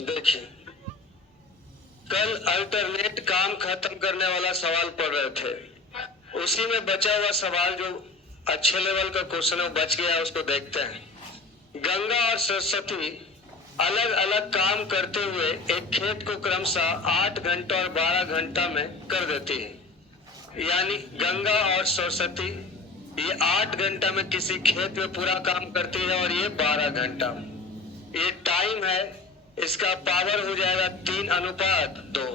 देखिए, कल अल्टरनेट काम खत्म करने वाला सवाल पढ़ रहे थे, उसी में बचा हुआ सवाल जो अच्छे लेवल का क्वेश्चन है वो बच गया, उसको देखते हैं। गंगा और सरस्वती अलग अलग काम करते हुए एक खेत को क्रमशः 8 घंटा और 12 घंटा में कर देती है। यानी गंगा और सरस्वती ये 8 घंटा में किसी खेत में पूरा काम करती है और ये 12 घंटा। ये टाइम है, इसका पावर हो जाएगा 3:2।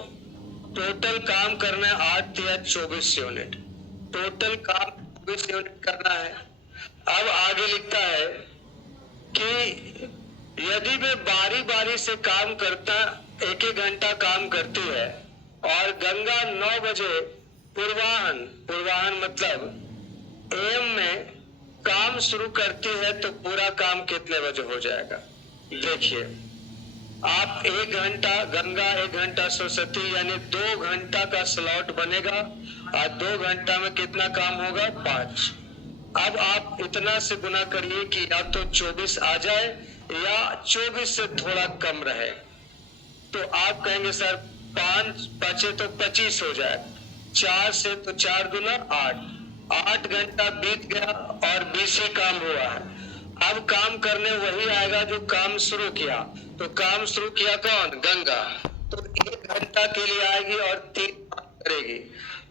टोटल काम करना है 8 या 24 यूनिट। टोटल काम 24 यूनिट करना है। अब आगे लिखता है कि यदि वे बारी बारी से काम करता, एक एक घंटा काम करती है और गंगा 9 बजे पूर्वाहन मतलब एम में काम शुरू करती है तो पूरा काम कितने बजे हो जाएगा? देखिए, आप 1 घंटा गंगा 1 घंटा सरस्वती यानी 2 घंटा का स्लॉट बनेगा और 2 घंटा में कितना काम होगा? 5। अब आप इतना से गुना करिए कि या तो 24 आ जाए या 24 से थोड़ा कम रहे। तो आप कहेंगे सर 5 बचे तो 25 हो जाए, 4 से तो 4 गुना 8 घंटा बीत गया और 20 ही काम हुआ है। अब काम करने वही आएगा जो काम शुरू किया। तो काम शुरू किया कौन? गंगा। तो 1 घंटा के लिए आएगी और 3 काम करेगी।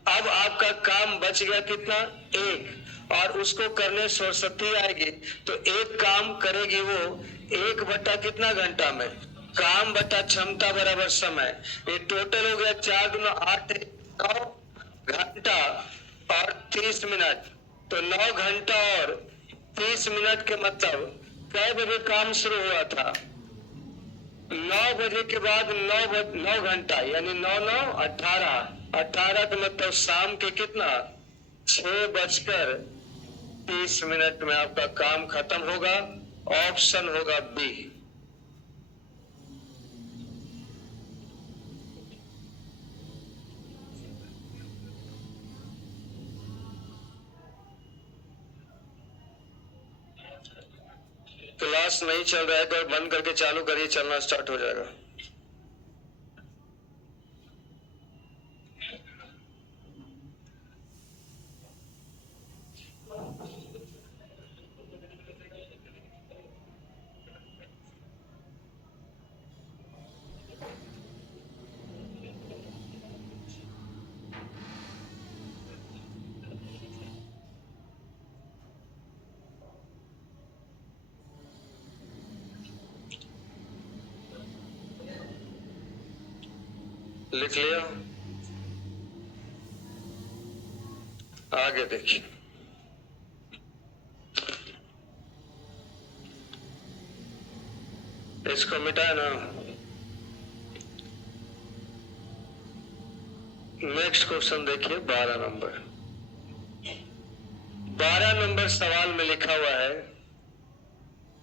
अब आपका काम बच गया कितना? 1। और उसको करने सरस्वती आएगी तो 1 काम करेगी वो 1 बटा कितना घंटा में? काम बटा क्षमता बराबर समय। ये टोटल हो गया 4 गुना 8 9 घंटा और 30 मिनट। तो 9 घंटा और 30 मिनट के मतलब कै बजे काम शुरू हुआ था? 9 बजे के बाद 9 घंटा यानी 9 9 18 का मतलब शाम के कितना? 6:30 में आपका काम खत्म होगा। ऑप्शन होगा बी। क्लास नहीं चल रहा है तो बंद करके चालू करिए, चलना स्टार्ट हो जाएगा। लिख लिया? आगे देखिए, इसको मिटाए ना। नेक्स्ट क्वेश्चन देखिए 12 नंबर। 12 नंबर सवाल में लिखा हुआ है,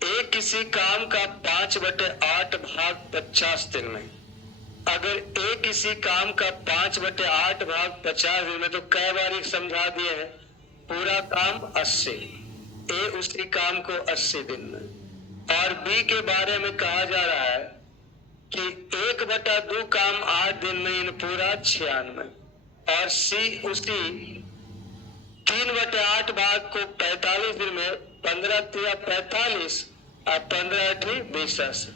एक किसी काम का 5/8 भाग 50 दिन में। अगर एक किसी काम का 5/8 भाग 50 दिन में तो कई बार समझा दिए हैं, पूरा काम 80। ए उसी काम को 80 दिन में। और बी के बारे में कहा जा रहा है कि 1/2 काम 8 दिन में, इन पूरा 96। और सी उसी 3/8 भाग को 45 दिन में, 15 45 और 15 20।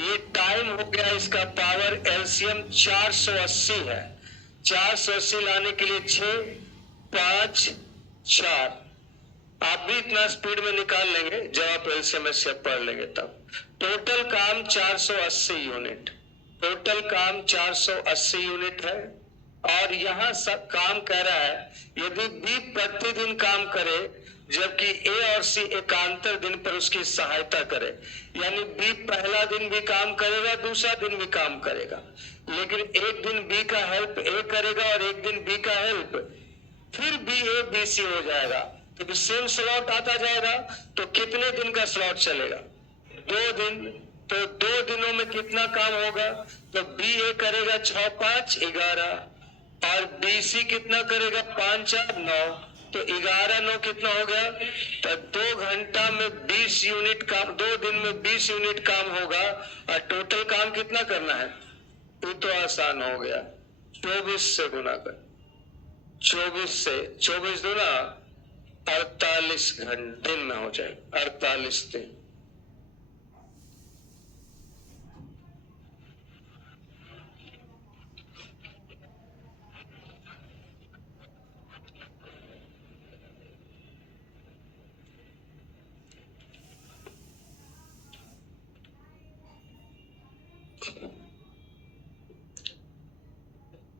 ये टाइम हो गया, इसका पावर एलसीएम 480 है। 480 लाने के लिए 6, 5, 4। आप भी इतना स्पीड में निकाल लेंगे जब आप एलसीएमएस पढ़ लेंगे तब। टोटल काम 480 यूनिट, टोटल काम 480 यूनिट है। और यहाँ सब काम कह रहा है यदि बी प्रतिदिन काम करे जबकि ए और सी एकांतर दिन पर उसकी सहायता करे, यानी बी पहला दिन भी काम करेगा, दूसरा दिन भी काम करेगा, लेकिन एक दिन बी का हेल्प ए करेगा और एक दिन बी का हेल्प, फिर बी ए बी सी हो जाएगा, तो सेम स्लॉट आता जाएगा। तो कितने दिन का स्लॉट चलेगा? 2 दिन। तो 2 दिनों में कितना काम होगा? तो बी ए करेगा 6, 5, 11 और बी सी कितना करेगा? 5, 4, 9। तो 11, 9 कितना हो गया? तो 2 घंटा में 20 यूनिट काम, 2 दिन में 20 यूनिट काम होगा। और टोटल काम कितना करना है? ये तो आसान हो गया, 24 से गुना कर, 24 से 24 दूना 48 घंटे दिन में हो जाएगा, 48 दिन।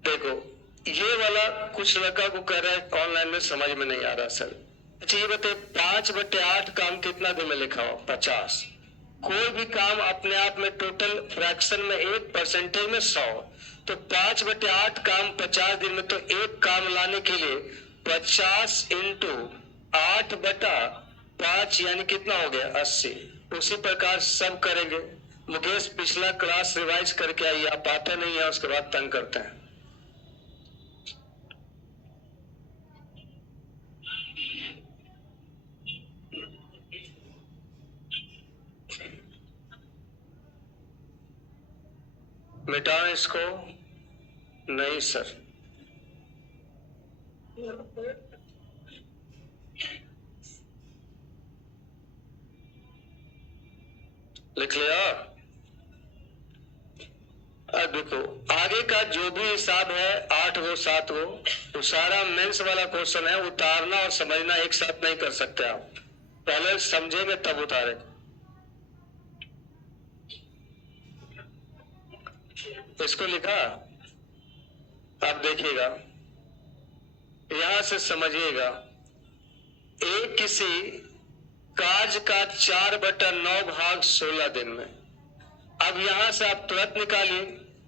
देखो ये वाला कुछ लड़का को कह रहा है ऑनलाइन में समझ में नहीं आ रहा सर। अच्छा ये बताइए 5/8 काम कितना दिन में लिखा हो? 50। कोई भी काम अपने आप में टोटल फ्रैक्शन में 1, परसेंटेज में 100। तो 5/8 काम 50 दिन में, तो एक काम लाने के लिए 50 इंटू 8/5 यानी कितना हो गया? 80। उसी प्रकार सब करेंगे। मुकेश पिछला क्लास रिवाइज करके आइए, आप आते नहीं है उसके बाद तंग करते हैं। मिटाओ इसको। नहीं सर, लिख लिया। अब देखो आगे का जो भी हिसाब है 8 गो 7 गो, तो सारा मेंस वाला क्वेश्चन है, उतारना और समझना एक साथ नहीं कर सकते आप, पहले समझेंगे तब उतारे। इसको लिखा, आप देखिएगा यहां से समझिएगा। एक किसी कार्य का 4/9 भाग 16 दिन में। अब यहां से आप तुरंत निकालिए,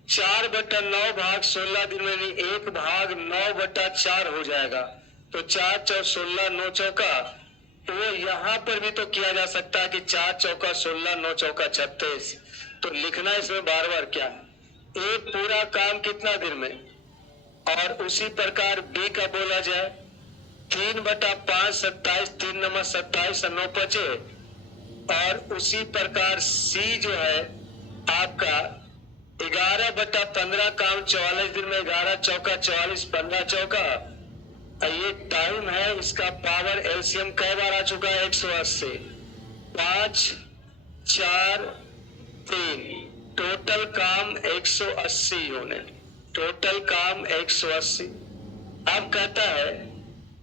4/9 भाग 16 दिन में, नहीं 1 भाग 9/4 हो जाएगा। तो 4 चौ 16, 9 चौका, वो यहां पर भी तो किया जा सकता है कि 4 चौका 16, 9 चौका 36। तो लिखना इसमें बार बार क्या है? एक पूरा काम कितना दिन में? और उसी प्रकार बी का बोला जाए 3/5 27, 3 नंबर 27 और 9 बचे। और उसी प्रकार सी जो है आपका 11/15 काम 44 दिन में, 11 चौका 44, 15 चौका। ये टाइम है, इसका पावर एलसीएम कई बार आ चुका है? 180। 5, 4, 3, टोटल काम 180 यूनिट, टोटल काम 180। अब कहता है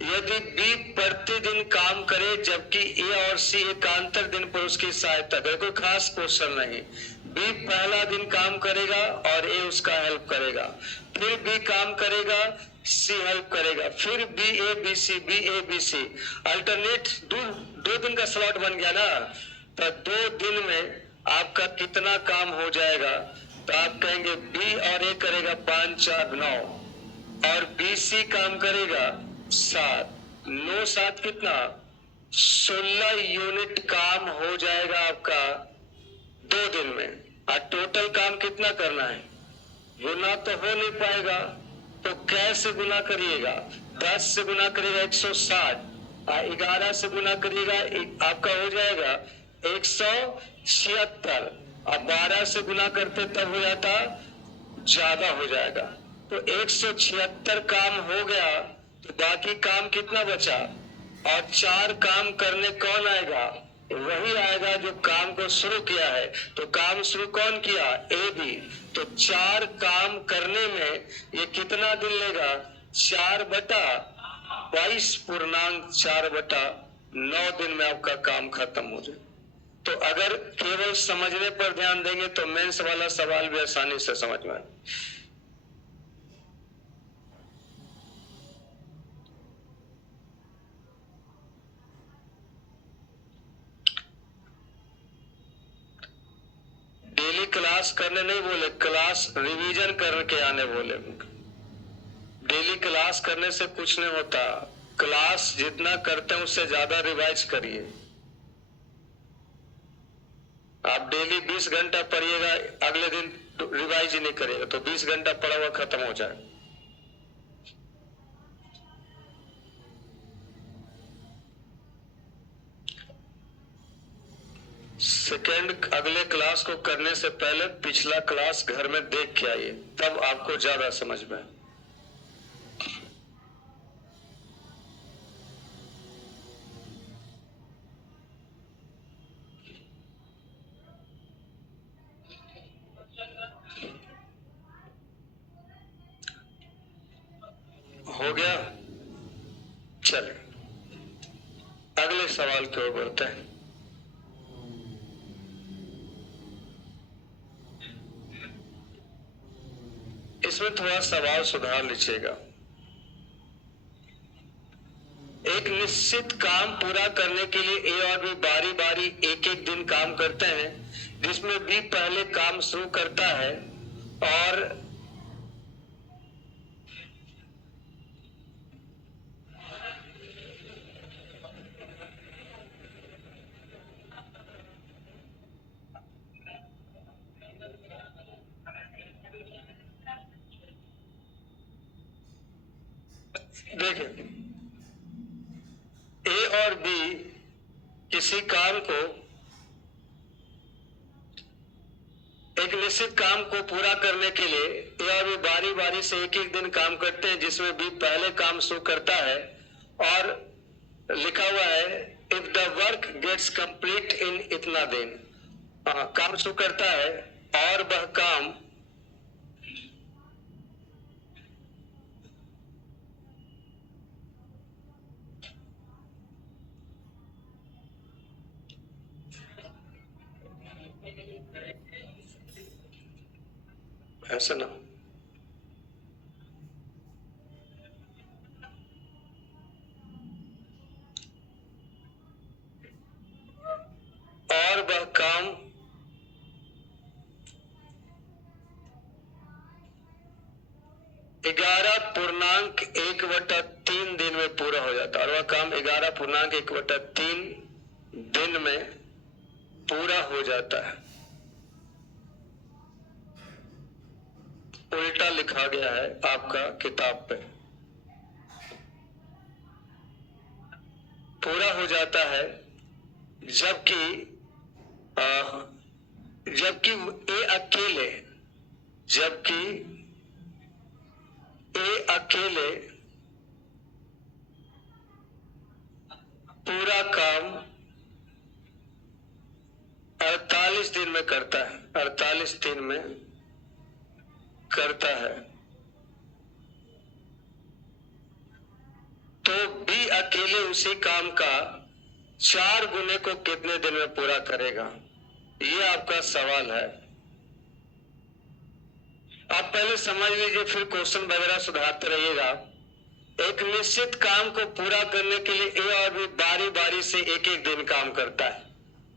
यदि बी प्रतिदिन काम करे जबकि ए और सी एकांतर दिन पर उसकी सहायता करे। कोई खास क्वेश्चन नहीं, बी पहला दिन काम करेगा और ए उसका हेल्प करेगा, फिर बी काम करेगा, सी हेल्प करेगा, फिर B A B C, B A B C, alternate. दो दिन का स्लॉट बन गया ना, तो 2 दिन में आपका कितना काम हो जाएगा? तो आप कहेंगे बी और ए करेगा 5, 4, 9 और बी सी काम करेगा 7, 9, 7 कितना? 16 यूनिट काम हो जाएगा आपका 2 दिन में। और टोटल काम कितना करना है? गुना तो हो नहीं पाएगा, तो कैसे गुना करिएगा? 10 से गुना करिएगा 160, 11 से गुना करिएगा आपका हो जाएगा 176, अब 12 से गुना करते तब हो जाता ज्यादा हो जाएगा। तो 176 काम हो गया, तो बाकी काम कितना बचा? और 4 काम करने कौन आएगा? वही आएगा जो काम को शुरू किया है। तो काम शुरू कौन किया? A B. तो 4 काम करने में ये कितना दिन लेगा? 4/22 पूर्णांक 4/9 दिन में आपका काम खत्म हो जाए। तो अगर केवल समझने पर ध्यान देंगे तो मेंस वाला सवाल भी आसानी से समझ में आए। डेली क्लास करने नहीं बोले, क्लास रिवीजन करके आने बोले। डेली क्लास करने से कुछ नहीं होता, क्लास जितना करते हैं उससे ज्यादा रिवाइज करिए। आप डेली 20 घंटा पढ़िएगा, अगले दिन रिवाइज ही नहीं करिएगा तो 20 घंटा पढ़ा हुआ खत्म हो जाए। सेकेंड, अगले क्लास को करने से पहले पिछला क्लास घर में देख के आइए, तब आपको ज्यादा समझ में। हो गया? चले अगले सवाल की ओर बढ़ते हैं। इसमें थोड़ा सवाल सुधार लीजिएगा। एक निश्चित काम पूरा करने के लिए ए और बी बारी बारी एक एक दिन काम करते हैं, जिसमें बी पहले काम शुरू करता है और देखिए, ए और बी किसी काम को, एक निश्चित काम को पूरा करने के लिए ए और बी बारी बारी से एक एक दिन काम करते हैं, जिसमें बी पहले काम शुरू करता है और लिखा हुआ है if the work gets complete in इतना दिन। काम शुरू करता है और वह काम ऐसा ना, और वह काम 11.1/3 दिन में पूरा हो जाता है, और वह काम 11.1/3 दिन में पूरा हो जाता है। उल्टा लिखा गया है आपका किताब पे। पूरा हो जाता है जबकि जबकि ए अकेले जबकि ए अकेले पूरा काम 48 दिन में करता है, 48 दिन में करता है। तो बी अकेले उसी काम का 4 गुने को कितने दिन में पूरा करेगा? ये आपका सवाल है। आप पहले समझ लीजिए, फिर क्वेश्चन वगैरह सुधारते रहिएगा। एक निश्चित काम को पूरा करने के लिए ए और बी बारी बारी से एक एक दिन काम करता है।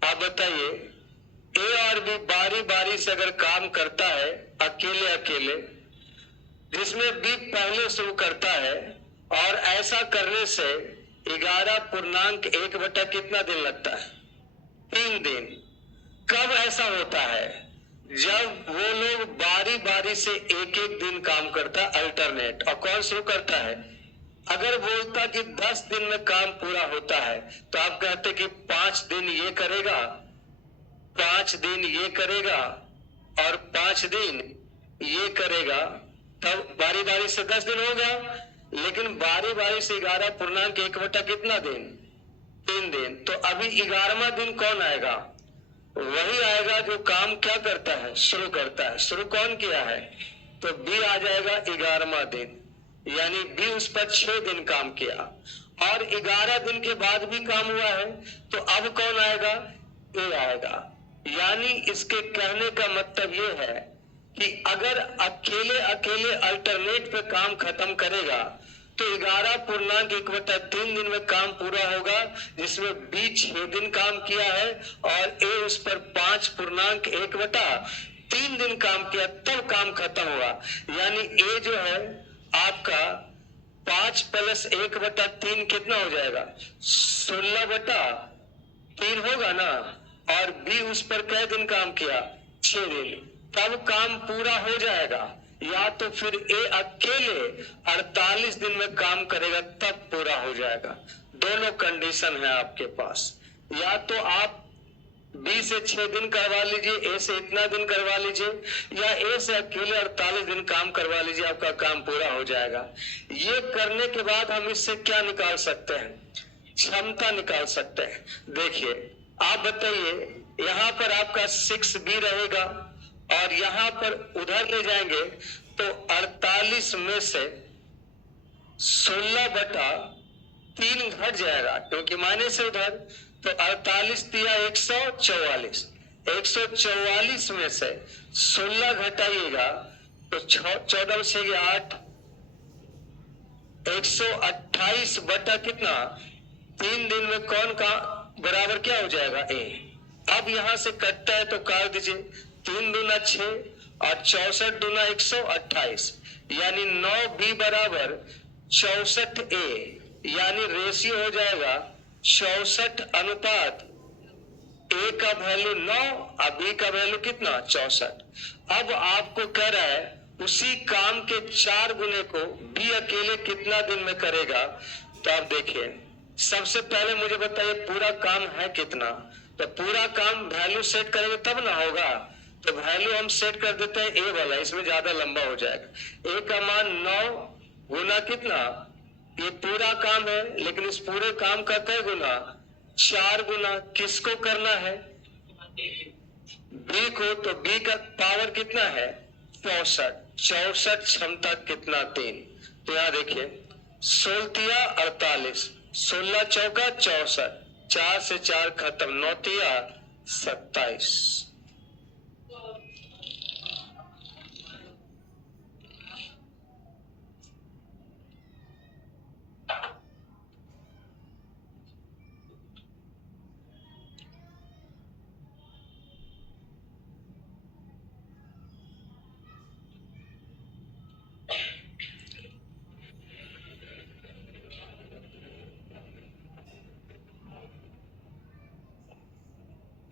आप बताइए, ए और बी बारी बारी से अगर काम करता है अकेले अकेले, जिसमें बी पहले शुरू करता है, और ऐसा करने से 11.1 बटा कितना दिन लगता है? 3 दिन। कब ऐसा होता है? जब वो लोग बारी बारी से एक एक दिन काम करता, अल्टरनेट। और कौन शुरू करता है? अगर बोलता कि 10 दिन में काम पूरा होता है, तो आप कहते कि 5 दिन ये करेगा, 5 दिन ये करेगा और 5 दिन ये करेगा, तब बारी बारी से 10 दिन हो गया। लेकिन बारी बारी से 11.1 बटा कितना दिन? 3 दिन। तो अभी 11वां दिन कौन आएगा? वही आएगा जो काम क्या करता है, शुरू करता है। शुरू कौन किया है? तो बी आ जाएगा 11वां दिन, यानी बी उस पर 6 दिन काम किया और 11 दिन के बाद भी काम हुआ है। तो अब कौन आएगा? ए आएगा। यानी इसके कहने का मतलब ये है कि अगर अकेले अकेले अल्टरनेट पे काम खत्म करेगा तो 11.1/3 दिन में काम पूरा होगा, जिसमें बी 6 दिन काम किया है और ए उस पर 5.1/3 दिन काम किया, तब काम खत्म हुआ। यानी ए जो है आपका 5+1/3 कितना हो जाएगा? 16/3 होगा ना। और बी उस पर कै दिन काम किया? 6 दिन। तब काम पूरा हो जाएगा। या तो फिर ए अकेले 48 दिन में काम करेगा तब पूरा हो जाएगा। दोनों कंडीशन है आपके पास। या तो आप बी से 6 दिन करवा लीजिए, ए से इतना दिन करवा लीजिए, या ए से अकेले 48 दिन काम करवा लीजिए, आपका काम पूरा हो जाएगा। ये करने के बाद हम इससे क्या निकाल सकते हैं? क्षमता निकाल सकते हैं। देखिए, आप बताइए, यहाँ पर आपका 6B रहेगा और यहाँ पर उधर ले जाएंगे तो 48 में से 16/3 घट जाएगा, क्योंकि माइनस से उधर। तो 48 दिया 144, 144 में से 16 घटाइएगा तो 14 से 8, 128 बटा कितना? 3 दिन में कौन का बराबर क्या हो जाएगा? ए। अब यहां से कटता है तो काट दीजिए। 3 दूना 6 और 64 दूना 128, यानी 9B बराबर 64A, यानी रेशियो हो जाएगा 64 ए का वैल्यू 9 और बी का वैल्यू कितना? 64। अब आपको कह रहा है उसी काम के 4 गुने को बी अकेले कितना दिन में करेगा। तो आप देखिए, सबसे पहले मुझे बताइए पूरा काम है कितना। तो पूरा काम वैल्यू सेट करेंगे तब ना होगा। तो वैल्यू हम सेट कर देते हैं ए वाला, इसमें ज्यादा लंबा हो जाएगा। ए का मान 9 गुना कितना? ये पूरा काम है, लेकिन इस पूरे काम का कै गुना? 4 गुना। किसको करना है? बी को। तो बी का पावर कितना है? 64। 64 क्षमता कितना? 3। तो यहां देखिए, 16 48, 16 चौका 64, 4 से 4 खत्म, 9 27।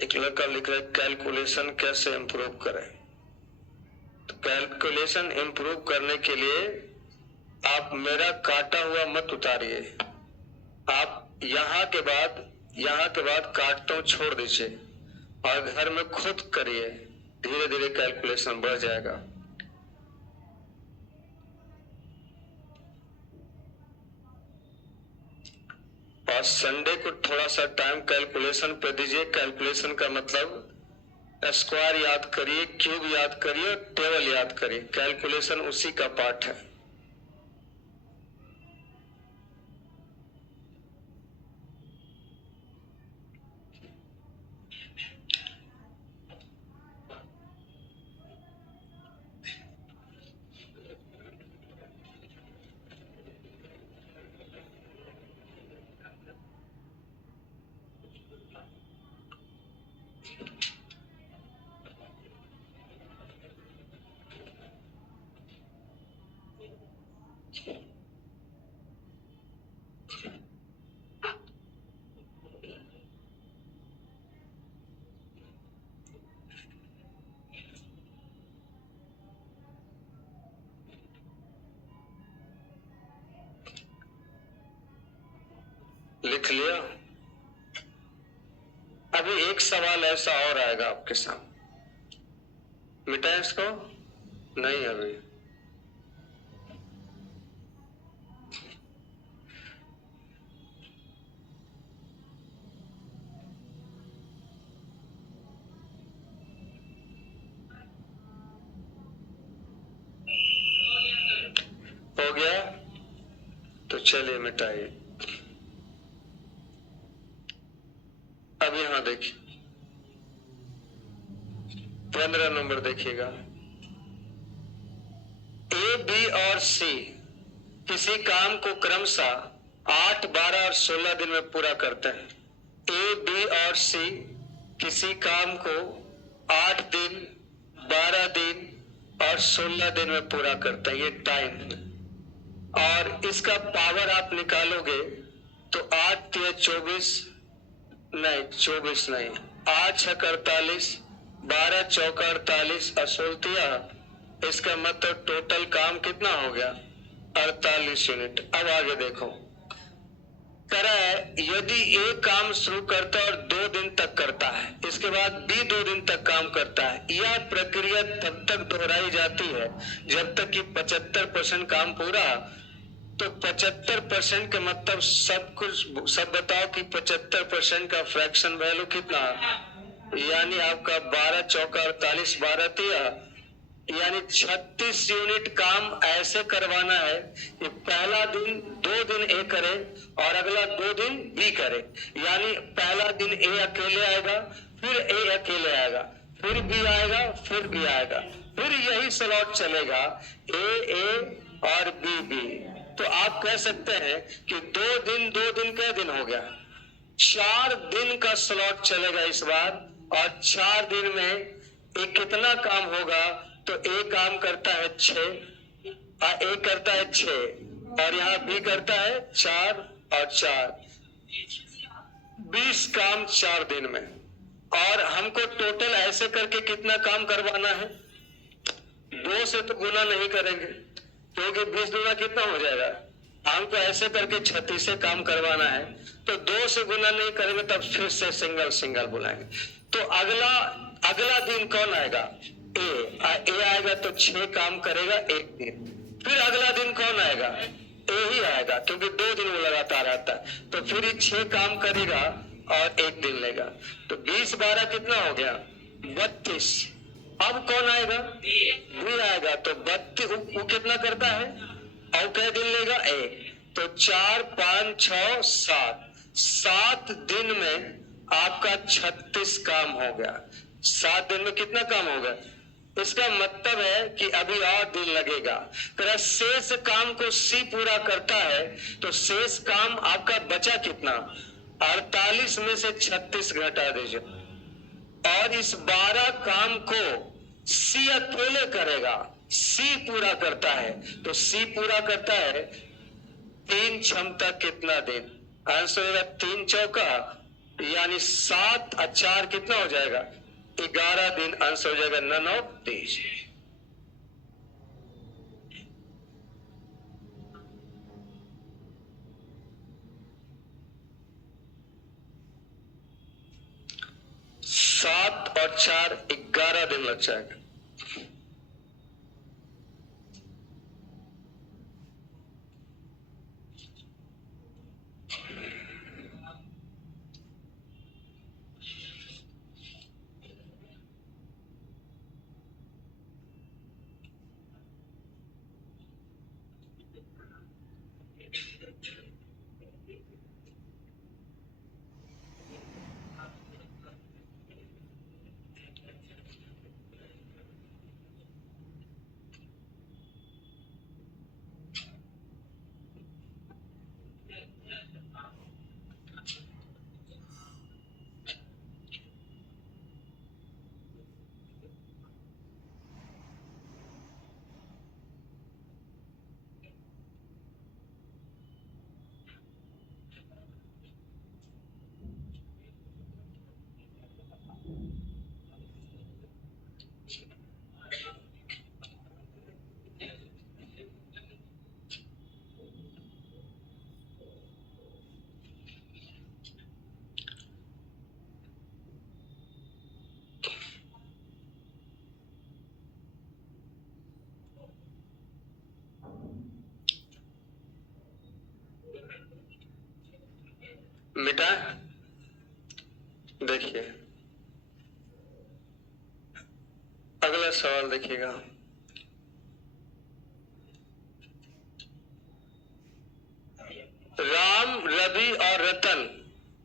एक लड़का लिख रहा है कैलकुलेशन कैसे इंप्रूव करें। तो कैलकुलेशन इंप्रूव करने के लिए आप मेरा काटा हुआ मत उतारिए। आप यहाँ के बाद काटता हूं छोड़ दीजिए और घर में खुद करिए। धीरे धीरे कैलकुलेशन बढ़ जाएगा। और संडे को थोड़ा सा टाइम कैलकुलेशन पे दीजिए। कैलकुलेशन का मतलब स्क्वायर याद करिए, क्यूब याद करिए, टेबल याद करिए। कैलकुलेशन उसी का पार्ट है। लिख लिया? अभी एक सवाल ऐसा और आएगा आपके सामने। मिटाएं इसको? नहीं अभी। चलिए मिटाइए। अब यहां देखिए 15 नंबर देखिएगा। ए, बी और सी किसी काम को क्रमशः 8, 12 और 16 दिन में पूरा करते हैं। ए, बी और सी किसी काम को 8 दिन, 12 दिन और 16 दिन में पूरा करते हैं। ये टाइम है। और इसका पावर आप निकालोगे तो 8 तिया 24, नहीं 24 नहीं, 8 छक 48, 12 चौका 48 और 16 तिया, इसका मतलब टोटल काम कितना हो गया? 48 यूनिट। अब आगे देखो, कह है यदि ए काम शुरू करता है और 2 दिन तक करता है, इसके बाद बी 2 दिन तक काम करता है, यह प्रक्रिया तब तक दोहराई जाती है जब तक कि 75% काम पूरा। तो 75% का मतलब सब कुछ सब बताओ कि 75% का फ्रैक्शन वैल्यू कितना, यानी आपका 12 चौका 48, 12 तिया, यानी 36 यूनिट काम ऐसे करवाना है कि पहला दिन 2 दिन ए करे और अगला 2 दिन बी करे। यानी पहला दिन ए अकेले आएगा, फिर ए अकेले आएगा, फिर बी आएगा, फिर बी आएगा, फिर यही स्लॉट चलेगा ए और बी। तो आप कह सकते हैं कि 2 दिन क्या दिन हो गया? 4 दिन का स्लॉट चलेगा इस बार। और 4 दिन में एक कितना काम होगा? तो ए काम करता है 6, ए करता है 6 और यहाँ बी करता है 4 और 4, 20 काम 4 दिन में। और हमको टोटल ऐसे करके कितना काम करवाना है? 2 से तो गुना नहीं करेंगे, क्योंकि 20 गुना कितना हो जाएगा? हमको ऐसे करके 36 से काम करवाना है, तो 2 से गुना नहीं करेंगे, तब फिर से सिंगल सिंगल बुलाएंगे। तो अगला दिन कौन आएगा? ए आएगा तो 6 काम करेगा एक दिन। फिर अगला दिन कौन आएगा? ए ही आएगा, क्योंकि 2 दिन वो लगातार आता है। तो फिर 6 काम करेगा और एक दिन लेगा। तो 20, 12 कितना हो गया? 32। अब कौन आएगा? बी आएगा। तो 32 वो कितना करता है और कै दिन लेगा? एक। तो 4, 5, 6, 7 दिन में आपका 36 काम हो गया। 7 दिन में कितना काम होगा? इसका मतलब है कि अभी और दिन लगेगा। अगर शेष काम को सी पूरा करता है तो शेष काम आपका बचा कितना? 48 में से 36 घटा दीजिए। और इस 12 काम को सी अकेले करेगा। सी पूरा करता है, तो सी पूरा करता है 3 क्षमता कितना दिन? आंसर होगा 3 चौका यानी 7 और 4 कितना हो जाएगा? 11 दिन। आंसर हो जाएगा 9 30। 7 और 4 11 दिन लग जाएगा। मिटा। देखिए अगला सवाल देखिएगा। राम, रवि और रतन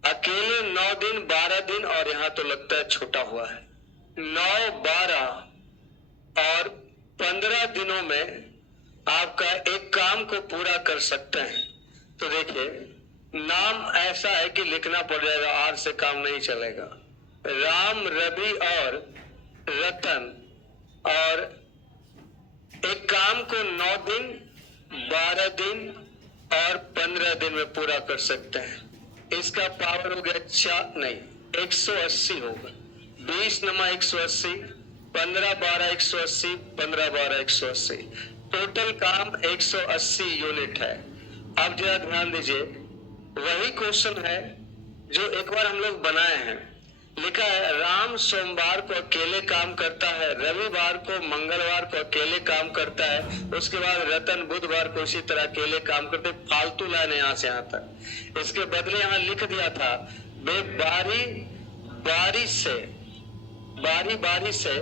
अकेले 9 दिन, 12 दिन, और यहां तो लगता है छोटा हुआ है, 9, 12 और 15 दिनों में आपका एक काम को पूरा कर सकते हैं। तो देखिए, नाम ऐसा है कि लिखना पड़ जाएगा, आर से काम नहीं चलेगा। राम, रवि और रतन, और एक काम को 9 दिन, 12 दिन और 15 दिन में पूरा कर सकते हैं। इसका पावर हो गया 180 होगा। 20 नमा 180, 15 12 180, 15 12 180, टोटल काम 180 यूनिट है। अब जरा ध्यान दीजिए, वही क्वेश्चन है जो एक बार हम लोग बनाए हैं। लिखा है राम सोमवार को अकेले काम करता है, रविवार को, मंगलवार को अकेले काम करता है, उसके बाद रतन बुधवार को इसी तरह अकेले काम करते। फालतू लाइन यहां से यहां तक, इसके बदले यहां लिख दिया था वे बारी बारी से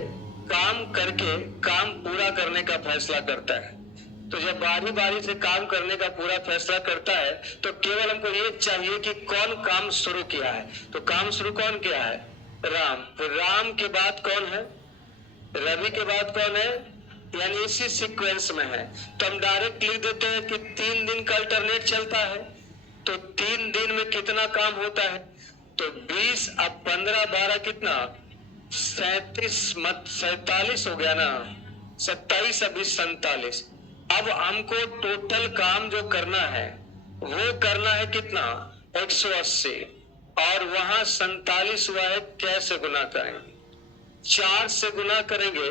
काम करके काम पूरा करने का फैसला करता है। तो जब बारी बारी से काम करने का पूरा फैसला करता है तो केवल हमको ये चाहिए कि कौन काम शुरू किया है। तो काम शुरू कौन किया है? राम। तो राम के बाद कौन है? रवि के बाद कौन है? यानी इसी सीक्वेंस में है। तो हम डायरेक्ट लिख देते हैं कि 3 दिन का अल्टरनेट चलता है। तो 3 दिन में कितना काम होता है? तो 20 अब 15 12 कितना? 47 हो गया ना, 27 अब 47। अब हमको टोटल काम जो करना है वो करना है कितना? 180, और वहां 47 हुआ है, कैसे गुना करेंगे? 4 से गुना करेंगे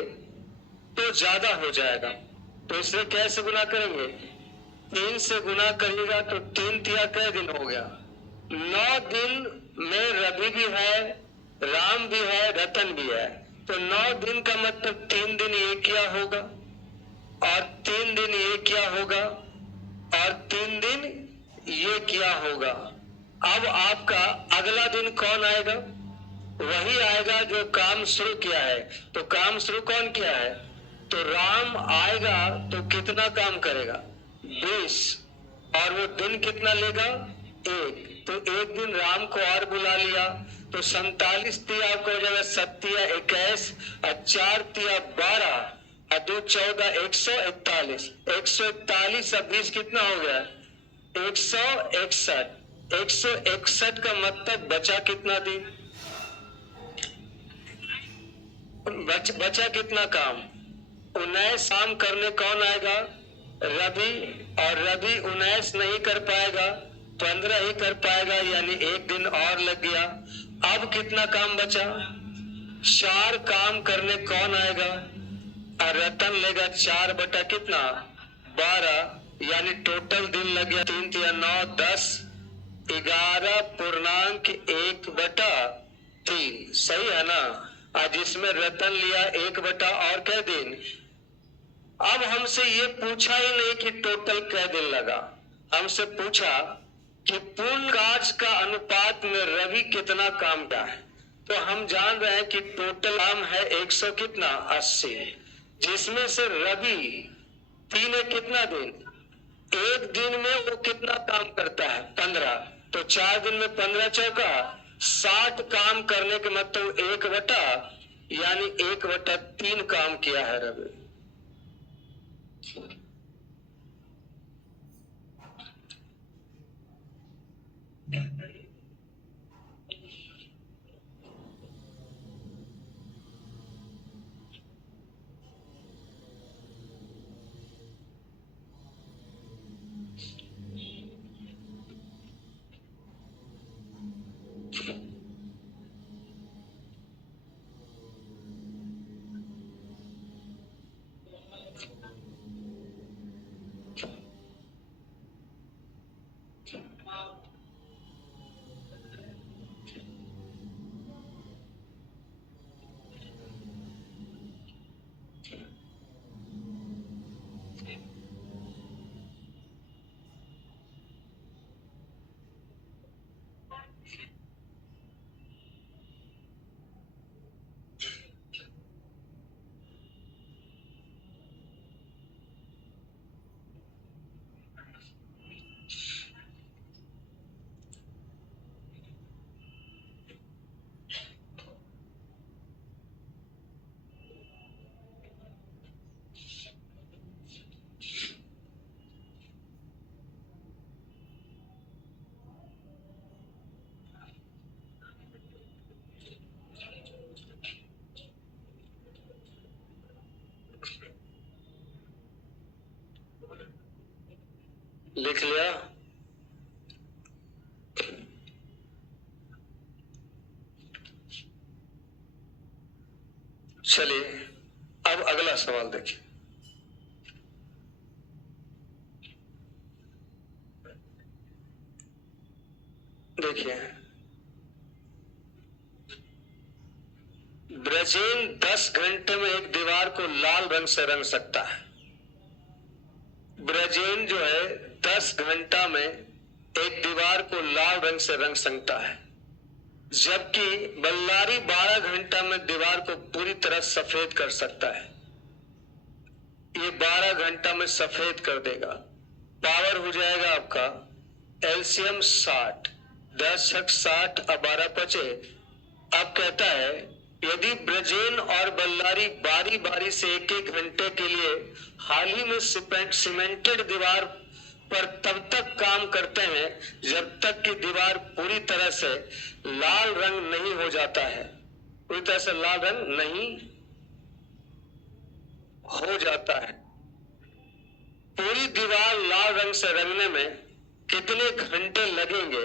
तो ज्यादा हो जाएगा, तो इसलिए कैसे गुना करेंगे? 3 से गुना करिएगा तो 3 तिया कै दिन हो गया? 9 दिन में रवि भी है, राम भी है, रतन भी है। तो 9 दिन का मतलब 3 दिन ये क्या होगा, और 3 दिन ये क्या होगा, और 3 दिन ये क्या होगा। अब आपका अगला दिन कौन आएगा? वही आएगा जो काम शुरू किया है। तो काम शुरू कौन किया है? तो राम आएगा तो कितना काम करेगा? 20, और वो दिन कितना लेगा? 1। तो एक दिन राम को और बुला लिया, तो 47 तिया आपको हो जाएगा 7 21, और 4 तिया 12, और 2 14, 141। 141 अब 20 कितना हो गया? 161। 161 का मतलब बचा कितना दिन? बचा कितना काम? 19 काम करने कौन आएगा? रवि। और रवि 19 नहीं कर पाएगा, 15 ही कर पाएगा, यानी एक दिन और लग गया। अब कितना काम बचा? 4 काम करने कौन आएगा? और रतन लेगा 4 बटा कितना? 12, यानी टोटल दिन लग गया 3 तिया 9 10, 11 पूर्णांक 1 बटा 3। सही है ना? आज इसमें रतन लिया 1 बटा और कै दिन। अब हमसे ये पूछा ही नहीं कि टोटल कै दिन लगा, हमसे पूछा कि पूर्ण कार्य का अनुपात में रवि कितना काम का है। तो हम जान रहे हैं कि टोटल काम है 100 कितना? 80, जिसमें से रवि 3 है कितना दिन? एक दिन में वो कितना काम करता है? 15। तो 4 दिन में 15 चौका 60 काम करने के मतलब 1 बटा, यानी 1 बटा 3 काम किया है रवि। लिख लिया? चलिए अब अगला सवाल देखिए। देखिए, ब्राजील 10 घंटे में एक दीवार को लाल रंग से रंग सकता है। ब्राजील जो है 10 घंटा में एक दीवार को लाल रंग से रंग सकता है, जबकि बल्लारी 12 घंटा में दीवार को पूरी तरह सफेद कर सकता है। ये 12 घंटा में सफेद कर देगा। पावर हो जाएगा आपका एलसीएम 60, 10 छक 60 और 12 पचे। अब कहता है यदि ब्रजेन और बल्लारी बारी बारी से एक एक घंटे के लिए हाल ही में सीमेंटेड दीवार पर तब तक काम करते हैं जब तक कि दीवार पूरी तरह से लाल रंग नहीं हो जाता है, पूरी तरह से लाल रंग नहीं हो जाता है। पूरी दीवार लाल रंग से रंगने में कितने घंटे लगेंगे?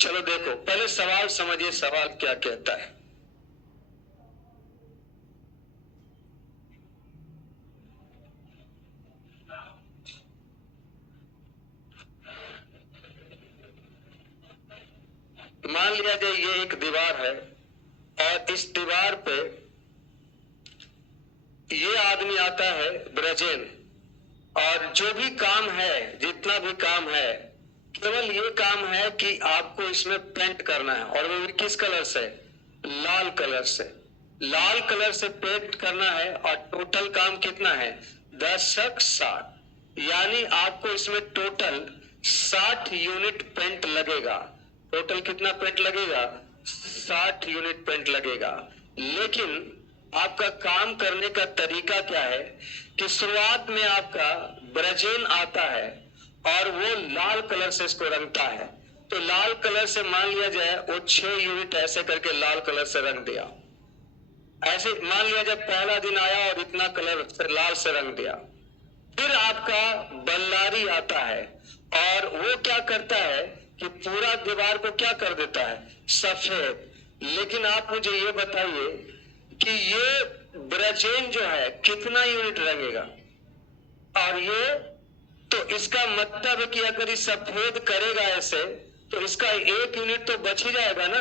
चलो देखो, पहले सवाल समझिए, सवाल क्या कहता है। मान लिया जाए ये एक दीवार है और इस दीवार पे ये आदमी आता है ब्रजेन, और जो भी काम है, जितना भी काम है, केवल ये काम है कि आपको इसमें पेंट करना है, और वो भी किस कलर से? लाल कलर से। लाल कलर से पेंट करना है और टोटल काम कितना है? 10 छक 60, यानी आपको इसमें टोटल 60 यूनिट पेंट लगेगा। टोटल कितना पेंट लगेगा? 60 यूनिट पेंट लगेगा। लेकिन आपका काम करने का तरीका क्या है कि शुरुआत में आपका ब्रजेन आता है और वो लाल कलर से इसको रंगता है। तो लाल कलर से मान लिया जाए वो 6 यूनिट ऐसे करके लाल कलर से रंग दिया। ऐसे मान लिया जाए पहला दिन आया और इतना कलर से लाल से रंग दिया। फिर आपका बल्लारी आता है और वो क्या करता है कि पूरा दीवार को क्या कर देता है? सफेद। लेकिन आप मुझे ये बताइए कि ये ब्रजेन जो है कितना यूनिट रंगेगा? और ये तो इसका मतलब है कि अगर ये सफेद करेगा ऐसे, तो इसका 1 यूनिट तो बच ही जाएगा ना।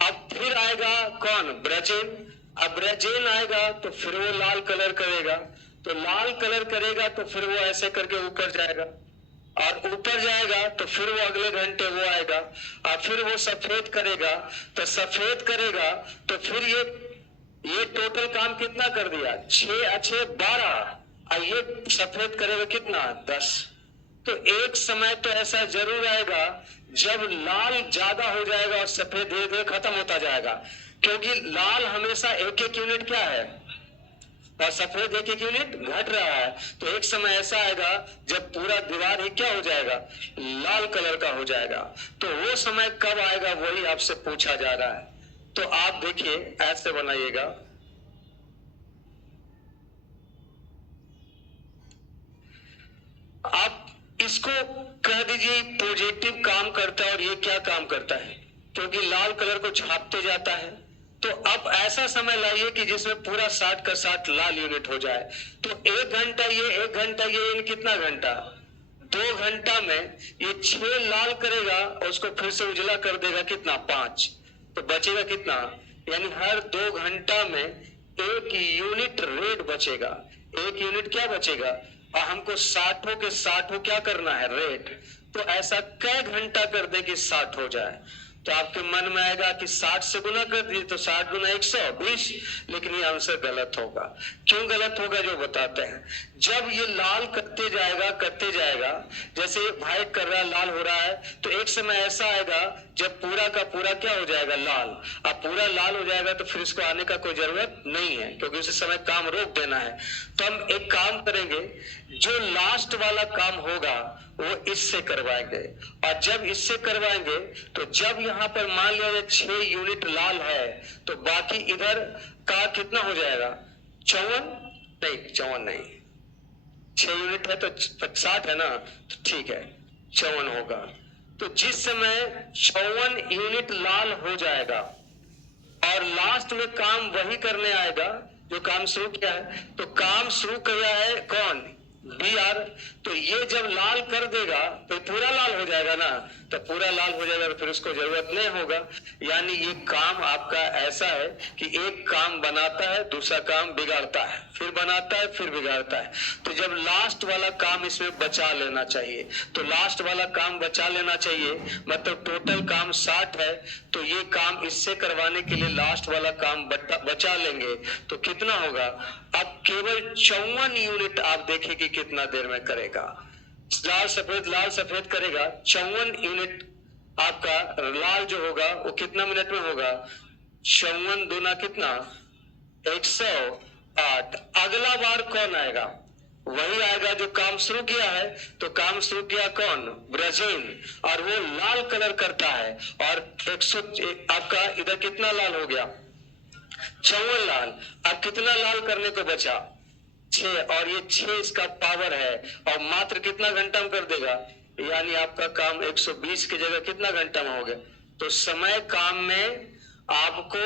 अब फिर आएगा कौन? ब्रजेन। अब ब्रजेन आएगा तो फिर वो लाल कलर करेगा, तो लाल कलर करेगा तो फिर वो ऐसे करके ऊपर जाएगा, और ऊपर जाएगा तो फिर वो अगले घंटे वो आएगा, और फिर वो सफेद करेगा, तो सफेद करेगा तो फिर ये टोटल काम कितना कर दिया? 6 अच्छे 12, और ये सफेद करेगा कितना? 10। तो एक समय तो ऐसा जरूर आएगा जब लाल ज्यादा हो जाएगा और सफेद धीरे धीरे खत्म होता जाएगा, क्योंकि लाल हमेशा एक एक यूनिट क्या है और सफेद एक एक यूनिट घट रहा है। तो एक समय ऐसा आएगा जब पूरा दीवार ही क्या हो जाएगा? लाल कलर का हो जाएगा। तो वो समय कब आएगा वही आपसे पूछा जा रहा है। तो आप देखिए ऐसे बनाइएगा, आप इसको कह दीजिए पॉजिटिव काम करता है और ये क्या काम करता है, क्योंकि लाल कलर को छापते जाता है। तो अब ऐसा समय लाइए कि जिसमें पूरा 60 का 60 लाल यूनिट हो जाए। तो 1 घंटा ये, 1 घंटा ये, इन कितना घंटा? 2 घंटा में ये 6 लाल करेगा और उसको फिर से उजला कर देगा कितना? 5। तो बचेगा कितना? यानी हर 2 घंटा में 1 यूनिट रेड बचेगा। 1 यूनिट क्या बचेगा? और हमको 60 के 60 क्या करना है? रेड। तो ऐसा कै घंटा कर दे कि 60 हो जाए? तो आपके मन में आएगा कि 60 से गुना कर दीजिए तो 60 गुना 120, लेकिन ये आंसर गलत होगा। क्यों गलत होगा जो बताते हैं। जब ये लाल करते जाएगा, जैसे व्हाइट कर रहा है, लाल हो रहा है, तो एक समय ऐसा आएगा जब पूरा का पूरा क्या हो जाएगा? लाल। अब पूरा लाल हो जाएगा तो फिर इसको आने का कोई जरूरत नहीं है, क्योंकि उसी समय काम रोक देना है। तो हम एक काम करेंगे, जो लास्ट वाला काम होगा वो इससे करवाएंगे, और जब इससे करवाएंगे तो जब यहाँ पर मान लिया जाए 6 यूनिट लाल है, तो बाकी इधर का कितना हो जाएगा? 54 नहीं, 54 नहीं, 6 यूनिट है तो 60 है ना, तो ठीक है 54 होगा। तो जिस समय 54 यूनिट लाल हो जाएगा और लास्ट में काम वही करने आएगा जो काम शुरू किया है, तो काम शुरू किया है कौन, बी आर। तो ये जब लाल कर देगा तो पूरा लाल हो जाएगा ना, तो पूरा लाल हो जाएगा तो फिर उसको जरूरत नहीं होगा। यानी ये काम आपका ऐसा है कि एक काम बनाता है, दूसरा काम बिगाड़ता है, फिर बनाता है, फिर बिगाड़ता है। तो जब लास्ट वाला काम इसमें बचा लेना चाहिए, तो लास्ट वाला काम बचा लेना चाहिए, मतलब टोटल काम 60 है, तो ये काम इससे करवाने के लिए लास्ट वाला काम बचा लेंगे तो कितना होगा। अब केवल 54 यूनिट आप देखें कि कितना देर में करेगा। लाल सफेद करेगा 54 यूनिट। आपका लाल जो होगा वो कितना मिनट में होगा, 54 दूना कितना, 108। अगला बार कौन आएगा, वही आएगा जो काम शुरू किया है। तो काम शुरू किया कौन, ब्राजील, और वो लाल कलर करता है। और 100 आपका इधर कितना लाल हो गया, 54 लाल। अब कितना लाल करने को बचा, 6, और ये 6 इसका पावर है, और मात्र कितना घंटा में कर देगा, यानी आपका काम 120 की जगह कितना घंटा में हो गया। तो समय काम में आपको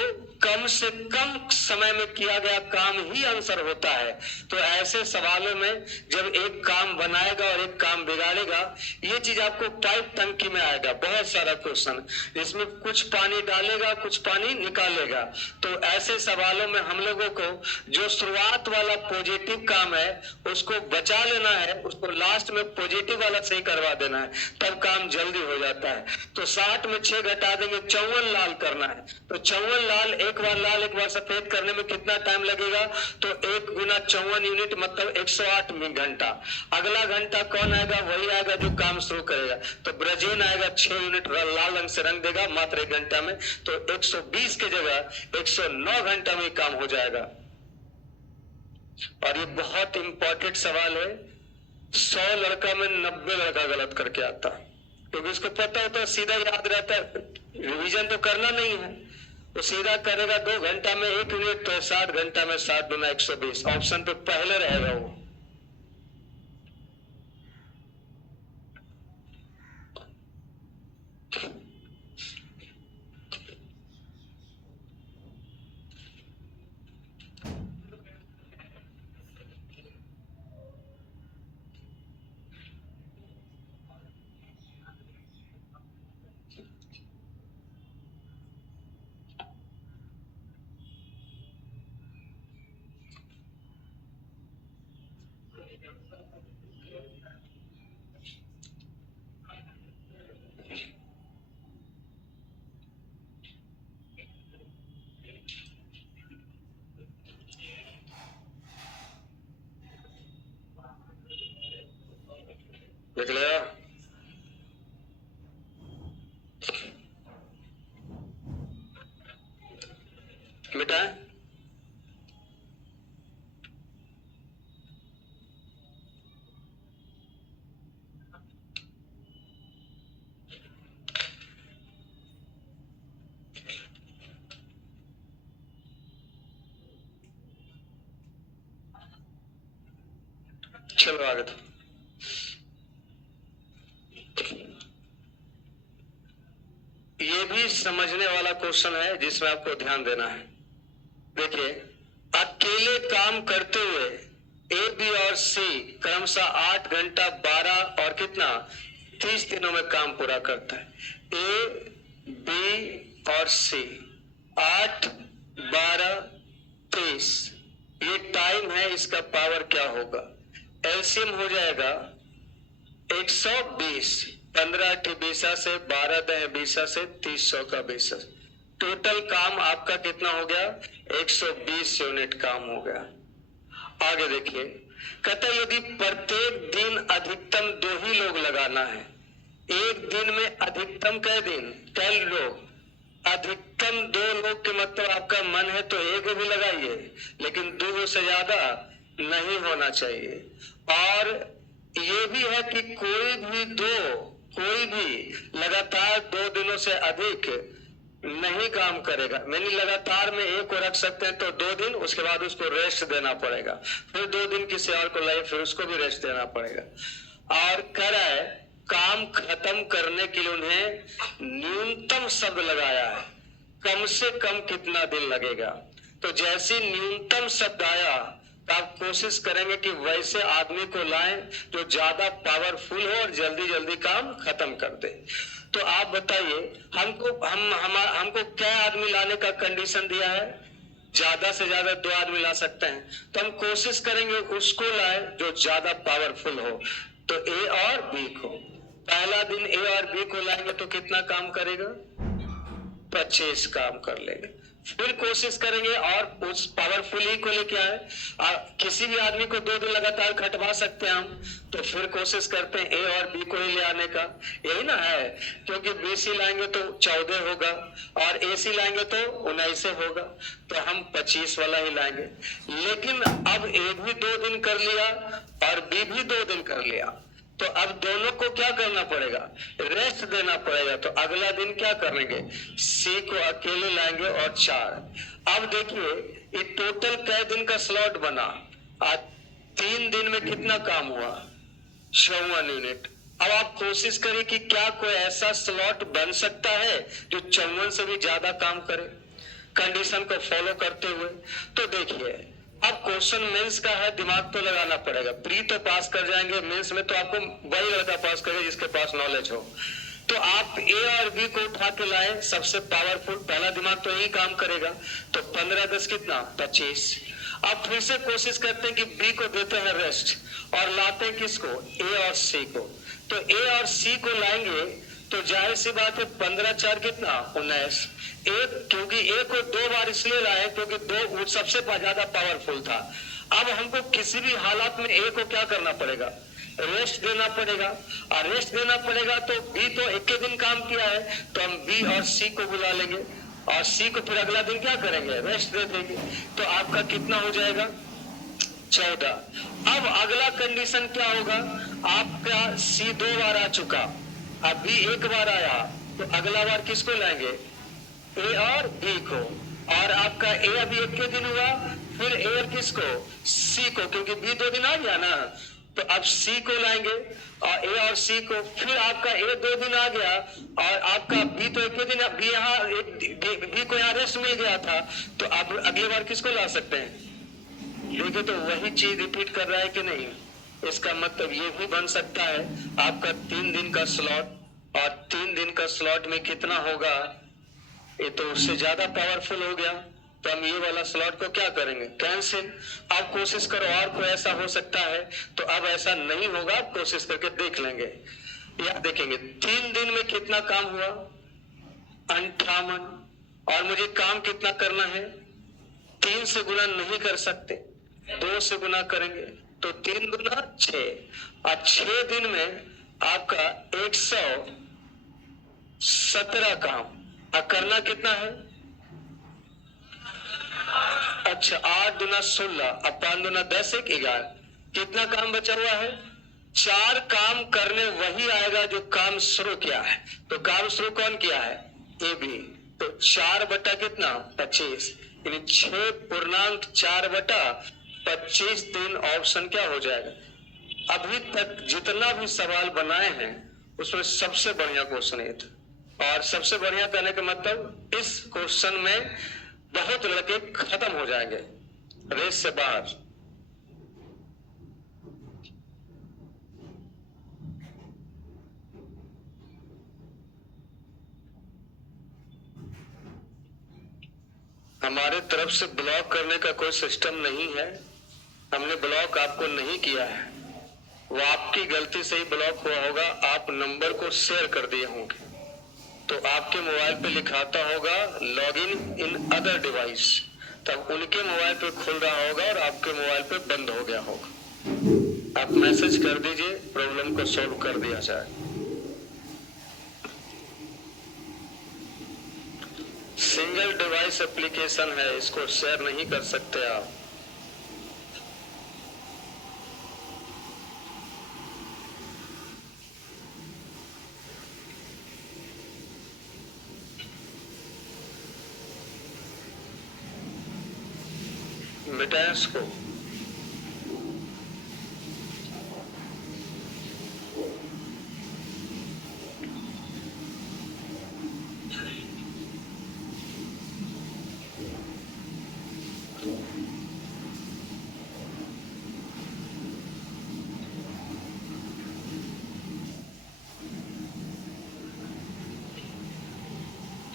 कम से कम समय में किया गया काम ही आंसर होता है। तो ऐसे सवालों में जब एक काम बनाएगा और एक काम बिगाड़ेगा, ये चीज आपको पाइप टंकी में आएगा बहुत सारा क्वेश्चन, जिसमें कुछ पानी डालेगा कुछ पानी निकालेगा। तो ऐसे सवालों में हम लोगों को जो शुरुआत वाला पॉजिटिव काम है उसको बचा लेना है, उसको लास्ट में पॉजिटिव वाला सही करवा देना है, तब काम जल्दी हो जाता है। तो 60 में 6 घटा देंगे, 54 लाल करना है। तो 54 लाल, एक बार लाल एक बार सफेद करने में कितना टाइम लगेगा, तो 1 गुना 54 यूनिट मतलब 108 घंटा। अगला घंटा कौन आएगा, वही आएगा जो काम शुरू करेगा। तो ब्राजील आएगा 6 यूनिट लाल रंग से रंग देगा मात्र 1 घंटा में, तो 120 की जगह 109 घंटा में काम हो जाएगा। और ये बहुत इंपॉर्टेंट सवाल है, 100 लड़का में 90 लड़का गलत करके आता, क्योंकि उसको पता होता है, सीधा याद रहता है, रिवीजन तो करना नहीं है। वो सीधा करेगा 2 घंटा में 1 यूनिट, तो 60 घंटा में 60 गुना 120, ऑप्शन पे पहले रहेगा वो। देख लिया बेटा, चलो आगे। तो ये भी समझने वाला क्वेश्चन है जिसमें आपको ध्यान देना है। देखिए, अकेले काम करते हुए ए, बी और सी क्रमशः 8 घंटा 12 और कितना 30 दिनों में काम पूरा करता है। ए, बी और सी 8, 12, 30, ये टाइम है, इसका पावर क्या होगा, एलसीएम हो जाएगा 120, 15 × 20 से 12 × 20 से 30 का 20, टोटल काम आपका कितना हो गया, 120 यूनिट काम हो गया। आगे देखिए, कहता है यदि प्रत्येक दिन अधिकतम 2 ही लोग लगाना है, एक दिन में अधिकतम कै दिन, 12 लोग, अधिकतम 2 लोग के मतलब आपका मन है तो 1 भी लगाइए, लेकिन 2 से ज्यादा नहीं होना चाहिए। और ये भी है कि कोई भी लगातार 2 दिनों से अधिक नहीं काम करेगा, मैंने लगातार में एक को रख सकते हैं तो 2 दिन, उसके बाद उसको रेस्ट देना पड़ेगा, फिर 2 दिन किसी और को लाए, फिर उसको भी रेस्ट देना पड़ेगा। और कह रहा है काम खत्म करने के लिए उन्हें न्यूनतम शब्द लगाया है, कम से कम कितना दिन लगेगा। तो जैसे न्यूनतम शब्द आया तो आप कोशिश करेंगे कि वैसे आदमी को लाएं जो ज्यादा पावरफुल हो और जल्दी जल्दी काम खत्म कर दे। तो आप बताइए, हमको क्या आदमी लाने का कंडीशन दिया है? ज्यादा से ज्यादा 2 आदमी ला सकते हैं, तो हम कोशिश करेंगे उसको लाए जो ज्यादा पावरफुल हो। तो ए और बी को, पहला दिन ए और बी को लाएंगे तो कितना काम करेगा? 25 काम कर लेंगे। फिर कोशिश करेंगे और उस पावरफुल ही को लेके आए। किसी भी आदमी को 2 दिन लगातार खटवा सकते हैं हम, तो फिर कोशिश करते हैं ए और बी को ही ले आने का, यही ना है। क्योंकि बीसी लाएंगे तो 14 होगा और एसी लाएंगे तो 19 होगा, तो हम 25 वाला ही लाएंगे। लेकिन अब ए भी 2 दिन कर लिया और बी भी 2 दिन कर लिया, तो अब दोनों को क्या करना पड़ेगा? रेस्ट देना पड़ेगा। तो अगला दिन क्या करेंगे? सी को अकेले लाएंगे और 4। अब देखिए ये टोटल कै दिन का स्लॉट बना? आज 3 दिन में कितना काम हुआ? 54 यूनिट। अब आप कोशिश करिए कि क्या कोई ऐसा स्लॉट बन सकता है जो 54 से भी ज्यादा काम करे कंडीशन को फॉलो करते हुए। तो देखिए अब क्वेश्चन मेंस का है, दिमाग तो लगाना पड़ेगा। प्री तो पास कर जाएंगे, मेंस में तो आपको वही लड़का पास करेगा जिसके पास नॉलेज हो। तो आप ए और बी को उठा के लाए, सबसे पावरफुल, पहला दिमाग तो यही काम करेगा। तो 15 10 कितना? 25। अब फिर से कोशिश करते हैं कि बी को देते हैं रेस्ट और लाते हैं किसको? ए और सी को। तो ए और सी को लाएंगे तो जाहिर सी बात है 15 4 कितना? 19। एक, क्योंकि ए को 2 बार इसलिए लाए क्योंकि 2 सबसे ज्यादा पावरफुल था। अब हमको किसी भी हालात में ए को क्या करना पड़ेगा? रेस्ट देना पड़ेगा। और रेस्ट देना पड़ेगा तो बी तो एक के दिन काम किया है, तो हम बी और सी को बुला लेंगे और सी को फिर अगला दिन क्या करेंगे? रेस्ट दे देंगे। तो आपका कितना हो जाएगा? 14। अब अगला कंडीशन क्या होगा? आपका सी 2 बार आ चुका, अब बी 1 बार आया, तो अगला बार किसको लाएंगे? ए और बी को। और आपका ए अभी 1 के दिन हुआ, फिर ए और किसको? सी को, क्योंकि बी 2 दिन आ गया ना, तो अब सी को लाएंगे और ए और सी को। फिर आपका ए 2 दिन आ गया और आपका बी तो 1 के दिन, बी यहाँ बी को यहाँ रेस्ट मिल गया था, तो आप अगली बार किसको ला सकते हैं? देखिए तो वही चीज रिपीट कर रहा है कि नहीं? इसका मतलब ये भी बन सकता है आपका 3 दिन का स्लॉट, और 3 दिन का स्लॉट में कितना होगा? ये तो उससे ज्यादा पावरफुल हो गया, तो हम ये वाला स्लॉट को क्या करेंगे? कैंसिल। आप कोशिश करो और कोई ऐसा हो सकता है, तो अब ऐसा नहीं होगा, आप कोशिश करके देख लेंगे या देखेंगे। 3 दिन में कितना काम हुआ? 58। और मुझे काम कितना करना है? 3 से गुना नहीं कर सकते, 2 से गुना करेंगे, तो 3 गुना 6। और 6 दिन में आपका 117 काम। और करना कितना है? अच्छा, 8 दुना 16, अब 5 दुना 10, 1 11। कितना काम बचा हुआ है? 4 काम करने वही आएगा जो काम शुरू किया है। तो काम शुरू कौन किया है? A B. तो 4 बटा कितना? 25, यानी 6.4/25 दिन ऑप्शन क्या हो जाएगा? अभी तक जितना भी सवाल बनाए हैं उसमें सबसे बढ़िया क्वेश्चन ये था। और सबसे बढ़िया कहने का मतलब, इस क्वेश्चन में बहुत लड़के खत्म हो जाएंगे रेस से बाहर। हमारे तरफ से ब्लॉक करने का कोई सिस्टम नहीं है, हमने ब्लॉक आपको नहीं किया है, वो आपकी गलती से ही ब्लॉक हुआ होगा। आप नंबर को शेयर कर दिए होंगे, तो आपके मोबाइल पे लिखाता होगा लॉगिन इन अदर डिवाइस, तब उनके मोबाइल पे खुल रहा होगा और आपके मोबाइल पे बंद हो गया होगा। आप मैसेज कर दीजिए, प्रॉब्लम को सॉल्व कर दिया जाए। सिंगल डिवाइस एप्लीकेशन है, इसको शेयर नहीं कर सकते आप। मिटाएं इसको।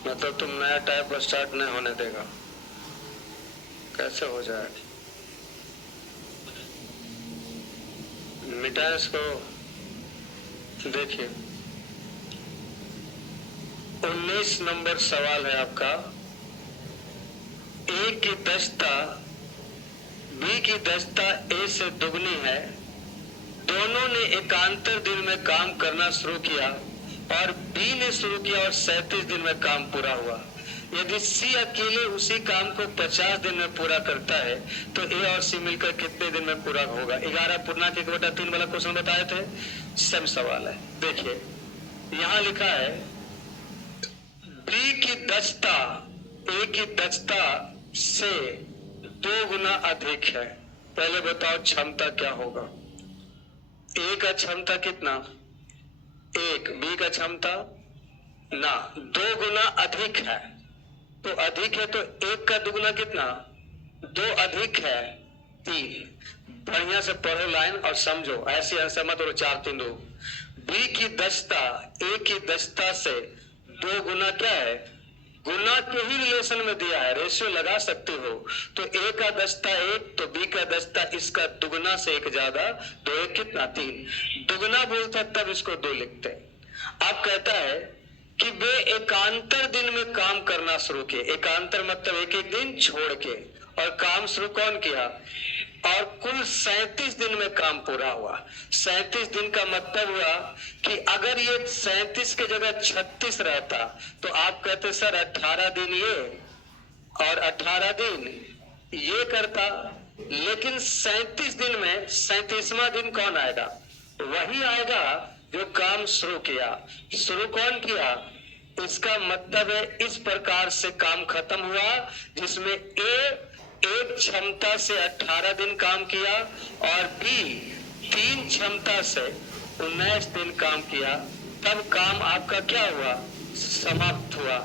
मतलब तुम नया टाइप स्टार्ट नहीं होने देगा, कैसे हो जाए? मिटाएं इसको। देखिए 19 नंबर सवाल है आपका। ए की दस्ता बी की दस्ता ए से दुगनी है। दोनों ने एकांतर दिन में काम करना शुरू किया और बी ने शुरू किया और 37 दिन में काम पूरा हुआ। यदि सी अकेले उसी काम को 50 दिन में पूरा करता है तो ए और सी मिलकर कितने दिन में पूरा होगा? 11 पूर्णांक 1/3 वाला क्वेश्चन बताए थे, सेम सवाल है। देखिए यहां लिखा है बी की दक्षता ए की दक्षता से 2 गुना अधिक है। पहले बताओ क्षमता क्या होगा? ए का क्षमता कितना? 1। बी का क्षमता ना 2 गुना अधिक है, तो अधिक है तो 1 का दुगुना कितना? 2 अधिक है 3। बढ़िया से पढ़ो लाइन और समझो, ऐसे आंसर मत करो 4 3 2। बी की दक्षता ए की दक्षता से 2 गुना क्या है? गुना के ही रिलेशन में दिया है, रेशियो लगा सकते हो। तो ए का दस्ता 1 तो बी का दस्ता इसका दुगना से 1 ज्यादा, तो 1 कितना? 3। दुगना बोलता तब इसको 2 लिखते। अब कहता है कि वे एकांतर दिन में काम करना शुरू किए। एकांतर मतलब एक एक दिन छोड़ के, और काम शुरू कौन किया? और कुल 37 दिन में काम पूरा हुआ। 37 दिन का मतलब हुआ कि अगर ये 37 के जगह 36 रहता तो आप कहते सर 18 दिन ये और 18 दिन ये करता, लेकिन 37 दिन में 37वां दिन कौन आएगा? वही आएगा जो काम शुरू किया। शुरू कौन किया? इसका मतलब है इस प्रकार से काम खत्म हुआ जिसमें ए एक क्षमता से 18 दिन काम किया और बी 3 क्षमता से 19 दिन काम किया। तब काम आपका क्या हुआ? समाप्त हुआ।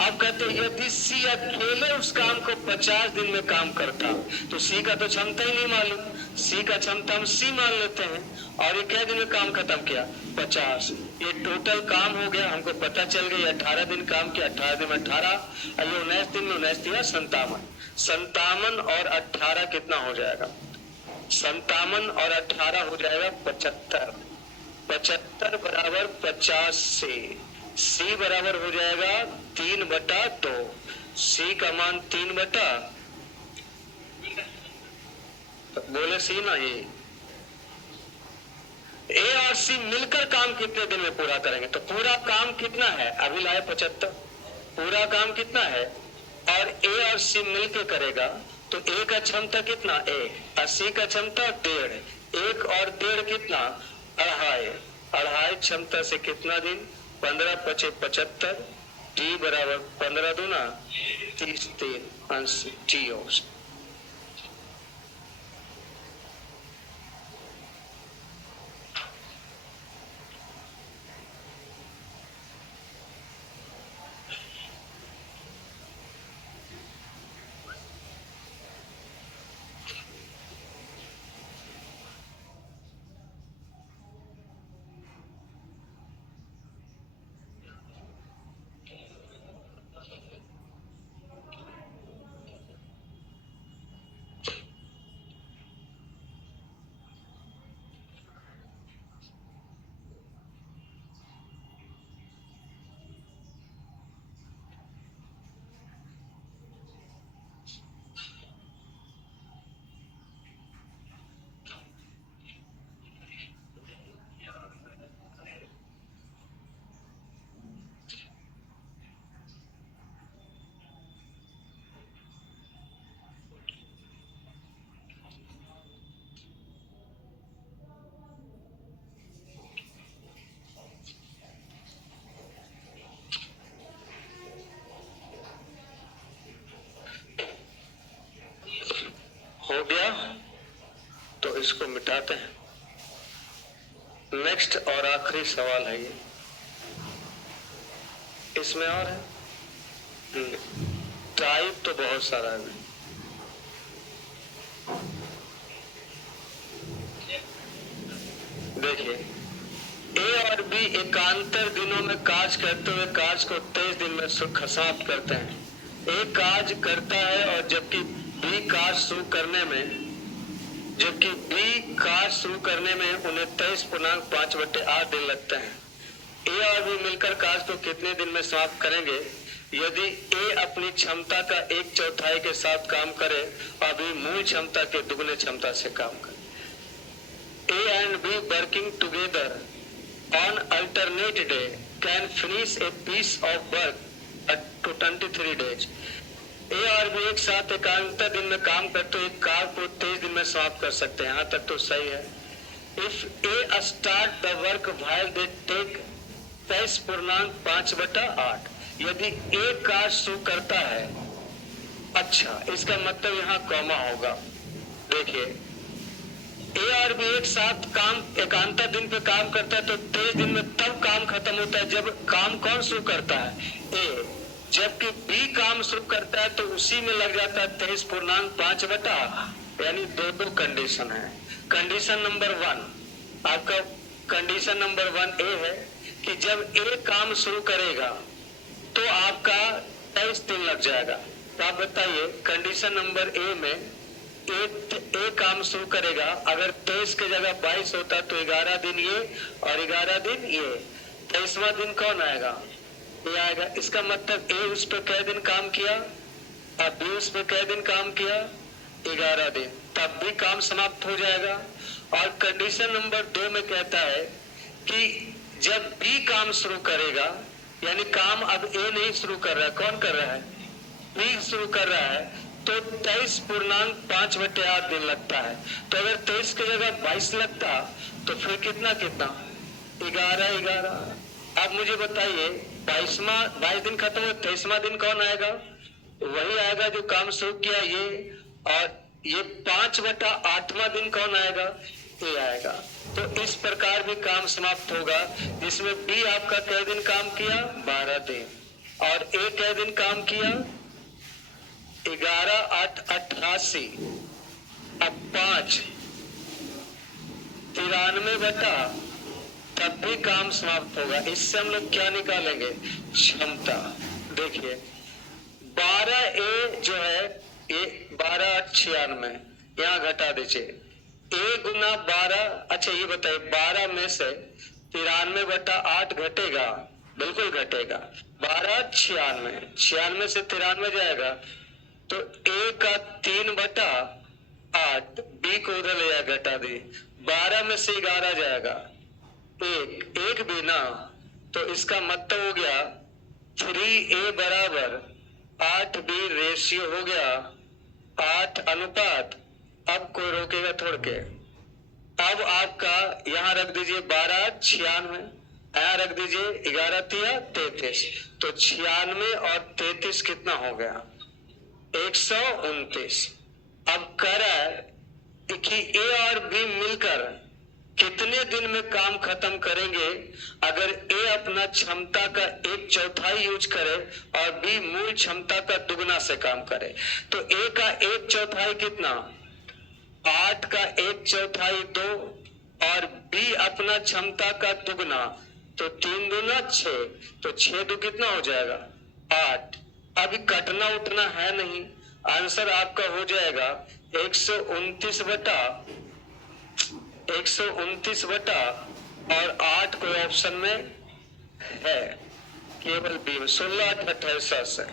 अब कहते हैं यदि सी अकेले उस काम को 50 दिन में काम करता तो सी का तो क्षमता ही नहीं मालूम, सी का क्षमता हम सी मान लेते हैं, और ये क्या दिन में काम खत्म किया? 50। ये टोटल काम हो गया, हमको पता चल गया 18 दिन काम किया, 18 दिन में 18, और ये 19 दिन में 19 दिया 57। 57 और 18 कितना हो जाएगा? 57 और 18 हो जाएगा 75। 75 बराबर 50 से सी बराबर हो जाएगा 3/2। सी का मान 3 बोले सी नहीं। ए और सी मिलकर काम कितने दिन में पूरा करेंगे? तो पूरा काम कितना है? अभी लाए 75। पूरा काम कितना है? और ए और सी मिलकर करेगा तो ए का क्षमता कितना? 1 और सी का क्षमता 1.5। 1 और 1.5 कितना? 2.5। 2.5 क्षमता से कितना दिन? 15 × 5 = 75। टी बराबर 15 दूना 30 3 अंश टी होगा। इसको मिटाते हैं। नेक्स्ट और आखिरी सवाल है ये, इसमें और है टाइप तो बहुत सारा है। देखिए, ए और बी एकांतर दिनों में कार्य करते हुए कार्य को 23 दिन में समाप्त करते हैं। ए कार्य करता है और जबकि बी कार्य शुरू करने में उन्हें 23.5/8 दिन लगते हैं। ए और बी मिलकर कार्य को कितने दिन में समाप्त करेंगे? यदि ए अपनी क्षमता का 1/4 के साथ काम करे और बी मूल क्षमता के दुगने क्षमता से काम करे। A and B working together on alternate day can finish a piece of work to 23 days. A और B एक साथ एकांतर दिन में काम करते हुए एक कार्य को 23 दिन में समाप्त कर सकते हैं। यहाँ तक तो सही है। If A start the work while they take 23.5/8, यदि A कार्य शुरू करता है, अच्छा इसका मतलब यहाँ कॉमा होगा। देखिए, ए और बी एक साथ एकांतर दिन पे काम करता है तो 23 दिन में तब काम खत्म होता है जब काम कौन शुरू करता है? ए। जबकि बी काम शुरू करता है तो उसी में लग जाता है 23.5/8, यानी दो कंडीशन है। कंडीशन नंबर 1, आपका कंडीशन नंबर 1 ए है कि जब ए काम शुरू करेगा तो आपका 23 दिन लग जाएगा। तो आप बताइए, कंडीशन नंबर ए में ए काम शुरू करेगा, अगर 23 के जगह 22 होता तो 11 दिन ये और 11 दिन ये, 23वां दिन कौन आएगा? ये आएगा। इसका मतलब ए उस पर कै दिन काम किया और बी उस पर कै दिन काम किया? 11 दिन, तब भी काम समाप्त हो जाएगा। और कंडीशन नंबर 2 में कहता है कि जब बी काम शुरू करेगा, यानी काम अब ए नहीं शुरू कर रहा है, कौन कर रहा है? बी शुरू कर रहा है, तो 23.5/8 दिन लगता है। तो अगर 23 की जगह 22 लगता तो फिर कितना 11। अब मुझे बताइए, 22 दिन खत्म हो, 23वां दिन कौन आएगा? वही आएगा जो काम शुरू किया ये, और ये 5/8वां दिन कौन आएगा? ये आएगा। तो इस प्रकार भी काम समाप्त होगा, जिसमें बी आपका कै दिन काम किया? 12 दिन, और ए कै दिन काम किया? 11 8 88, अब 5 93 तब भी काम समाप्त होगा। इससे हम लोग क्या निकालेंगे? क्षमता। देखिए, 12 ए जो है ये 12 8 96, यहाँ घटा दीजिए। ए गुना 12, अच्छा ये बताइए, 12 में से 93/8 घटेगा? बिल्कुल घटेगा। 12 96 से 93 जाएगा तो ए का 3/8, बी को उधर ले जाकर घटा दी। 12 में से 11 जाएगा, एक भी ना, तो इसका मतलब हो गया 3A बराबर 8B रेशियो हो गया 8 अनुपात। अब कोई रोकेगा थोड़ के। अब आपका यहाँ रख दीजिए 12 96, यहाँ रख दीजिए 11 तिया 33, तो 96 और 33 कितना हो गया? 129। अब कह रहा है कि ए और बी मिलकर कितने दिन में काम खत्म करेंगे अगर ए अपना क्षमता का 1/4 यूज करे और बी मूल क्षमता का दुगना से काम करे। तो ए का 1/4 कितना? 8 का 1/4 2, और बी अपना क्षमता का दुगना, तो 3 दूना 6, तो 6 दो कितना हो जाएगा? 8। अभी कटना उठना है नहीं, आंसर आपका हो जाएगा 129 और 8 कोई ऑप्शन में है, केवल बी में 16 8 28 है।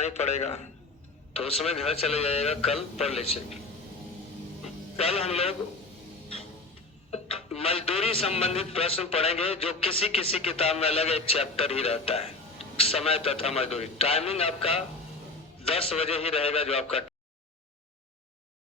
नहीं पड़ेगा तो उसमें घर चले जाइएगा, कल पढ़ लीजिए। कल हम लोग मजदूरी संबंधित प्रश्न पढ़ेंगे, जो किसी किसी किताब में अलग एक चैप्टर ही रहता है। समय तथा मजदूरी, टाइमिंग आपका 10 बजे ही रहेगा, जो आपका